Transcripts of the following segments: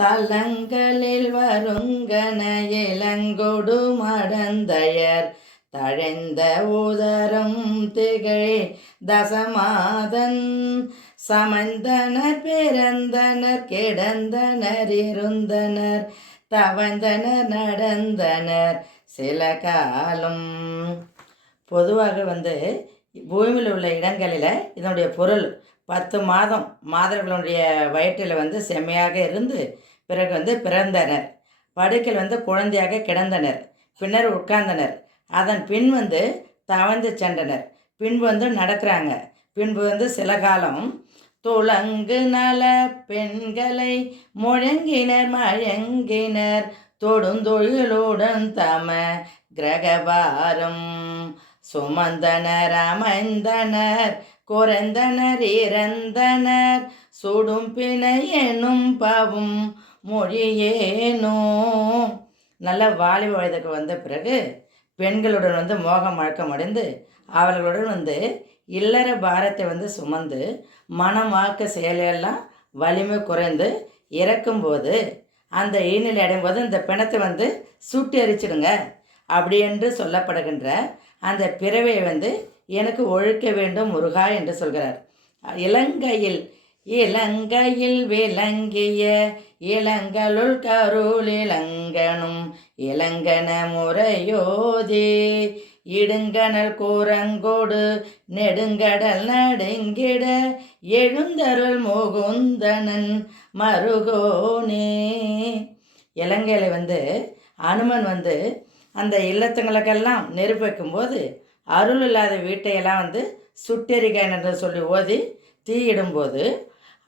தலங்களில் வருங்கன இளங்கொடு மடந்தையர் தழைந்த உதரம் திகழ் தசமாதன் சமைந்தனர் பிறந்தனர் கிடந்தனர் இருந்தனர் தவழ்ந்தனர் நடந்தனர் சில காலம். பொதுவாக பூமியில் உள்ள இடங்களில் இதனுடைய பொருள் 10 மாதம் மாதர்களுடைய வயிற்றில் செம்மையாக இருந்து பிறகு பிறந்தனர். படுக்கையில் குழந்தையாக கிடந்தனர். பின்னர் உட்கார்ந்தனர். அதன் பின் தவழ்ந்து சென்றனர். பின்பு நடக்கிறாங்க. பின்பு சில காலம் துளங்கு நல பெண்களை முழங்கினர் மயங்கினர் தொடுந்தொழிலுடன் தம கிரகபாரம் சுமந்தனர் அமைந்தனர் குறைந்தனர் இறந்தனர் சுடும் பிணை எனும் பாவும் மொழியேனோ. நல்ல வாலிப வயதுக்கு வந்த பிறகு பெண்களுடன் மோகம் வழக்கம் அடைந்து அவர்களுடன் இல்லற பாரத்தை சுமந்து மனம் வாக்கு செயலெல்லாம் வலிமை குறைந்து இறக்கும்போது அந்த ஈநிலை அடையும்போது இந்த பிணத்தை சுட்டு எரிச்சிடுங்க அப்படி என்று சொல்லப்படுகின்ற அந்த பிறவையை எனக்கு ஒழிக்க வேண்டும் முருகா என்று சொல்கிறார். இலங்கையில் விளங்கிய இளங்களுள் கருள் இளங்கனும் இளங்கன முறையோதே இடுங்கனல் கூரங்கோடு நெடுங்கடல் நடுங்கிட எழுந்தருள் முகுந்தனன் மருகோனே. இலங்கையில் அனுமன் அந்த இல்லத்துங்களுக்கெல்லாம் நெருப்பு வைக்கும்போது அருள் இல்லாத வீட்டையெல்லாம் சுட்டெரிக்கான் என்று சொல்லி ஓதி தீயிடும்போது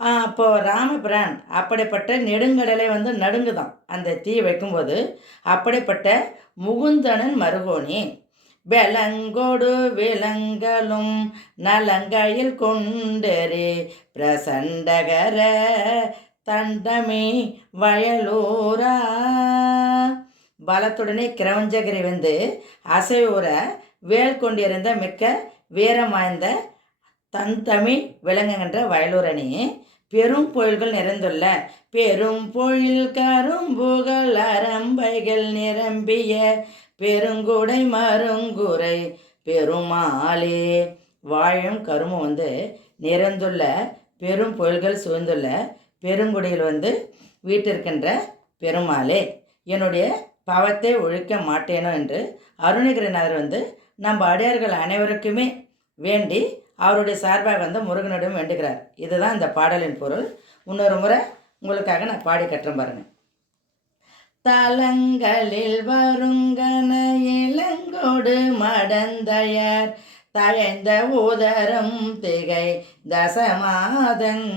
அப்போது ராமபிரான் அப்படிப்பட்ட நெடுங்கடலை நடுங்குதான் அந்த தீ வைக்கும்போது. அப்படிப்பட்ட முகுந்தனன் மருகோனி பெலங்கொடு விலங்கலும் நலங்கையில் கொண்டரே பிரசண்டகர தண்டமே வயலூரா. பலத்துடனே கிரவஞ்சகிரி அசையூர வேல் கொண்டிருந்த மிக்க வீரம் வாய்ந்த தந்தமிழ் விளங்குகின்ற வயலூரணி பெரும் பொழில்கள் நிறைந்துள்ள பெரும் பொழில் கரும்புகள் அரம்பைகள் நிரம்பிய பெருங்குடை மருங்குரை பெருமாளே. வாழும் கரும்பு நிறைந்துள்ள பெரும் பொழில்கள் சூழ்ந்துள்ள பெருங்குடியில் வீட்டிருக்கின்ற பெருமாளே, என்னுடைய பாவத்தை ஒழிக்க மாட்டேனோ என்று அருணகிரிநாதர் நம்ம அடியார்கள் அனைவருக்குமே வேண்டி அவருடைய சார்பாக முருகனிடம் வேண்டுகிறார். இதுதான் இந்த பாடலின் பொருள். இன்னொரு முறை உங்களுக்காக நான் பாடி கட்டுறேன் பாருங்க. தலங்களில் வருங்கன இளங்கொடு மடந்தையர் தழைந்த உதரம் திகை தசமாதன்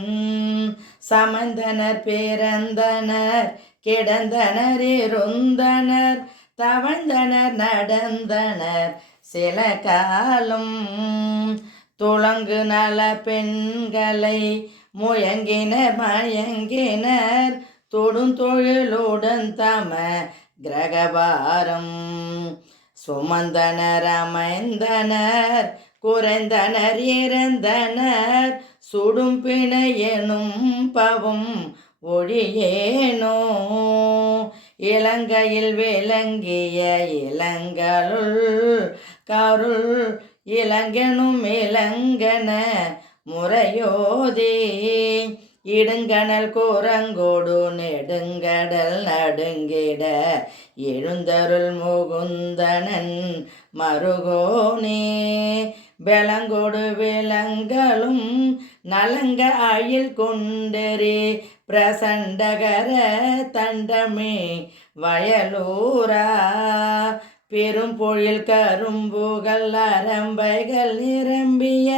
சமந்தனர் பிறந்தனர் கிடந்தனர் இருந்தனர் தவழ்ந்தனர் நடந்தனர் சில காலம். துளங்கு நல பெண்களை முயங்கினர் மயங்கினர் தொடுந்தொழிலுடன் தம கிரகபாரம் சுமந்தனர் அமைந்தனர் குறைந்தனர் இறந்தனர் சுடும் பிணை எனும் பவும் ஒழியேனோ. இலங்கையில் விளங்கிய இளங்களுள் கருள் இளங்கனும் இளங்கன முறையோதே இடுங்கனல் கூரங்கோடு நெடுங்கடல் நடுங்கிட எழுந்தருள் முகுந்தனன் மருகோனே. பெலங்கொடு விலங்கலும் நலங்க அயில் கொண்டரே பிரசண்டகர தண்டமே வயலூரா. பெரும் பொழில் கரும்புகள் அரம்பைகள் நிரம்பிய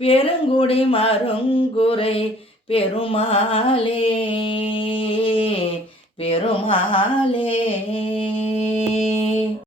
பெருங்குடி மருங்குரை பெருமாளே பெருமாளே.